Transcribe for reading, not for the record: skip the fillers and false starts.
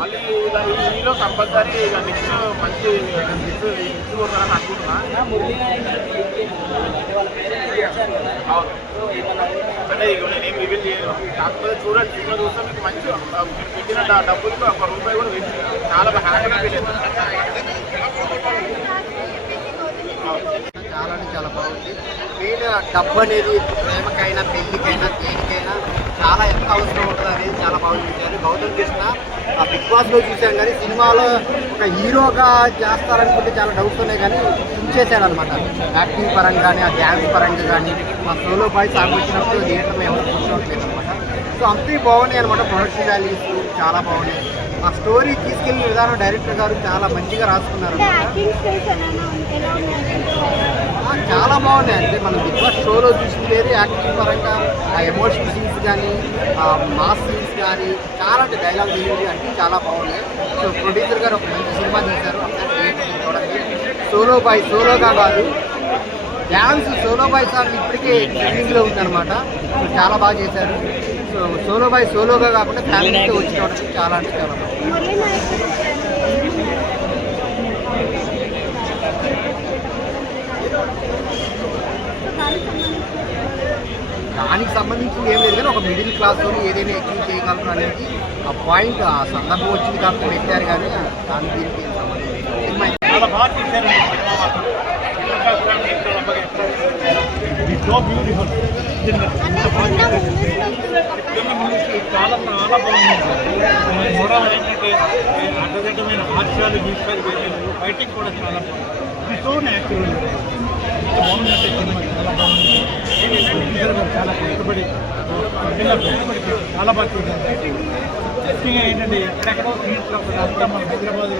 మళ్ళీ ఇక ఈ హీరో కంపల్సరీ ఇక నెక్స్ట్ మంచి హిట్ కొడతారని అనుకుంటున్నా. అవును, అంటే ఇక నేనేం రివీల్ చేయను, కాకపోతే చూడండి సినిమా చూస్తే మీకు మంచి మీరు పెట్టిన డబ్బులకి ₹1 కూడా వేస్ట్, చాలా హ్యాపీగా ఫీల్ అవుతుంది. చాలా అంటే చాలా బాగుంది. మెయిన్ డబ్బు అనేది ప్రేమకైనా పెళ్లికైనా దేనికైనా చాలా ఎంత అవసరం ఉంటుంది అనేది చాలా బాగా చూశారు. గౌతమ్ కృష్ణ బిగ్ బాస్లో చూసాం కానీ సినిమాలో ఒక హీరోగా చేస్తారనుకుంటే చాలా డౌట్స్ ఉన్నాయి, కానీ చూసేసాడు అనమాట. యాక్టింగ్ పరంగా కానీ, ఆ డ్యాన్స్ పరంగా కానీ, మా సోలో బాయ్ సాంగ్ వచ్చినప్పుడు థియేటర్ మేము ఎవరు కూర్చోవట్లేదు అనమాట. సో అంతే బాగున్నాయి అనమాట. ప్రొడక్షన్ వాల్యూస్ చాలా బాగున్నాయి. ఆ స్టోరీ తీసుకెళ్లిన విధానం డైరెక్టర్ గారు చాలా మంచిగా రాసుకున్నారు. చాలా బాగున్నాయి. అంటే మనం బిగ్ బాస్ షోలో చూసింది వేరే, యాక్టింగ్ పరంగా ఆ ఎమోషనల్ సీన్స్ కానీ, ఆ మాస్ సీన్స్ కానీ, చాలా అంటే డైలాగ్ డెలివరీ అంటే చాలా బాగున్నాయి. సో ప్రొడ్యూసర్ గారు ఒక మంచి సినిమా తీశారు. చూడండి, సోలో బాయ్ సోలోగా కాదు, డ్యాన్స్ సోలో బాయ్ సాంగ్ ఇప్పటికే ట్రెండింగ్లో ఉందన్నమాట. సో చాలా బాగా చేశారు. సో సోలో బాయ్ సోలోగా కాకుండా ఫ్యామిలీతో వచ్చి చూడడం చాలా అంటే చాలా బాగుంది. దానికి సంబంధించి ఏం లేదు, కానీ ఒక మిడిల్ క్లాస్లో ఏదైనా అచీవ్ చేయగలరు అనేది ఆ పాయింట్, ఆ సందర్భం వచ్చింది కాబట్టి పెట్టారు. కానీ దాని దీనికి చాలా బాగా తీశారు. చాలా చాలా బాగుంది. మోడల్ ఏంటంటే అడ్డదిడ్డమైన హాస్యాలు గీసాలు వేయలేదు, ఫైటింగ్ కూడా చాలా బాగుంది. ఇది సో న్యాచురల్ బాగుందంటే సినిమా చాలా బాగుంది. చాలా కష్టపడి చాలా బాగా చూసారు. ముఖ్యంగా ఏంటంటే ఎక్కడెక్కడో సీన్స్ అంతా మన హైదరాబాద్లో